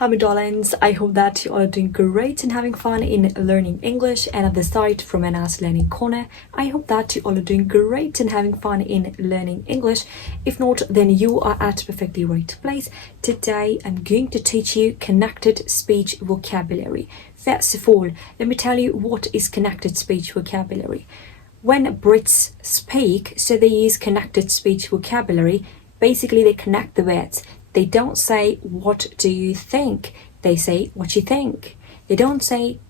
Hi my darlings, I hope that you all are doing great and having fun in learning English. And at the start from Anna's Learning Corner, I hope that you all are doing great and having fun in learning English. If not, then you are at perfectly right place. Today I'm going to teach you connected speech vocabulary. First of all, let me tell you what is connected speech vocabulary. When Brits speak, so they use connected speech vocabulary. Basically, they connect the words. They don't say, what do you think? They say, what you think. They don't say,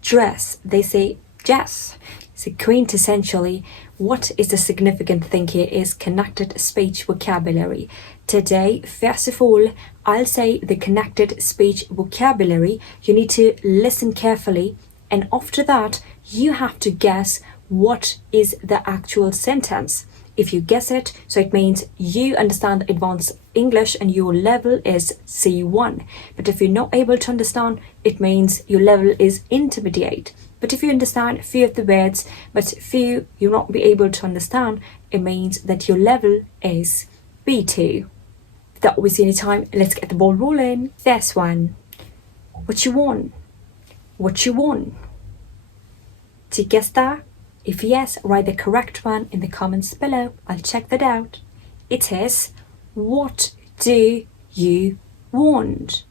dress. They say, dress. So quintessentially, what is the significant thing here is connected speech vocabulary. Today, first of all, I'll say the connected speech vocabulary. You need to listen carefully. And after that, you have to guess what is the actual sentence. If you guess it, so it means you understand advanced English and your level is C1. But if you're not able to understand, it means your level is intermediate. But if you understand few of the words, but few you'll not be able to understand, it means that your level is B2. Without wasting any time, let's get the ball rolling. First one. What you want? What you want? Do you guess that? If yes, write the correct one in the comments below. I'll check that out. It is, what do you want?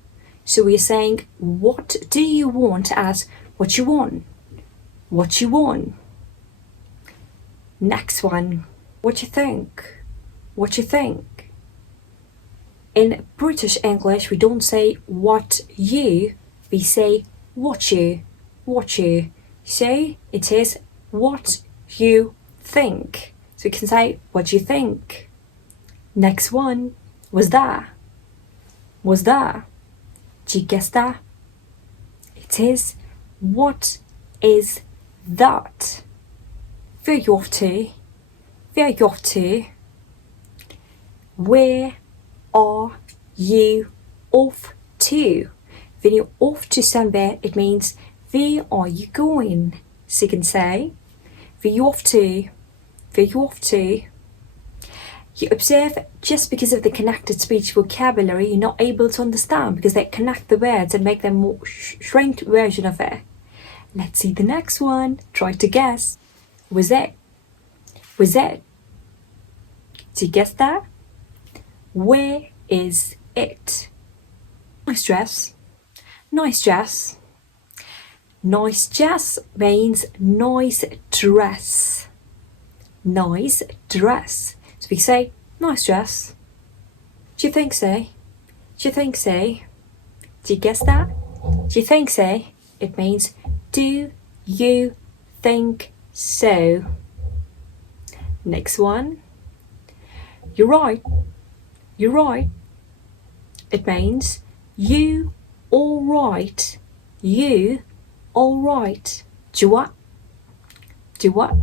So we're saying, what do you want as what you want? What you want. Next one. What you think? What you think? In British English, we don't say what you, we say what you, what you. So it is what you think. So we can say, what you think. Next one. Was that? Was that? Did you guess that? It is, what is that? Where are you off to? Where are you off to? Where are you off to? When you're off to somewhere, it means, where are you going? So you can say, where you off to? Where you off to? You observe just because of the connected speech vocabulary, you're not able to understand because they connect the words and make them more shrinked version of it. Let's see the next one. Try to guess. Was it? Was it? Did you guess that? Where is it? Nice dress. Nice dress. Nice dress means nice dress. Nice dress. So we say, nice dress. Do you think so? Do you think so? Do you guess that? Do you think so? It means, do you think so? Next one. You're right. You're right. It means, you all right. You all right. Do what? Do what?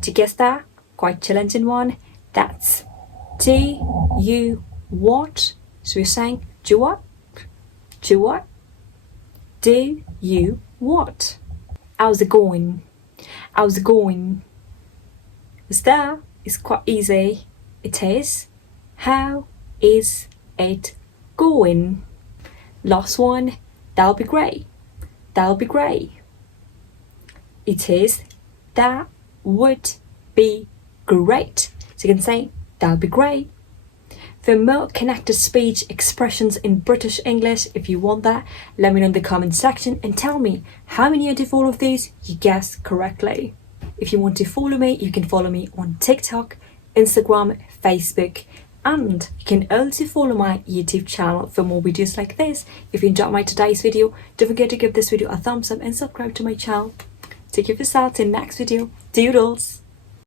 Do you guess that? Quite challenging one. That's do you what? So we're saying do what? Do what? Do you what? How's it going? How's it going? Is that? It's quite easy. It is. How is it going? Last one. That'll be great. That'll be great. It is, that would be great. So you can say, that'll be great. For more connected speech expressions in British English, if you want that, let me know in the comment section and tell me how many out of all of these you guessed correctly. If you want to follow me, you can follow me on TikTok, Instagram, Facebook, and you can also follow my YouTube channel for more videos like this. If you enjoyed my today's video, don't forget to give this video a thumbs up and subscribe to my channel. Take care of yourself till next video. Doodles!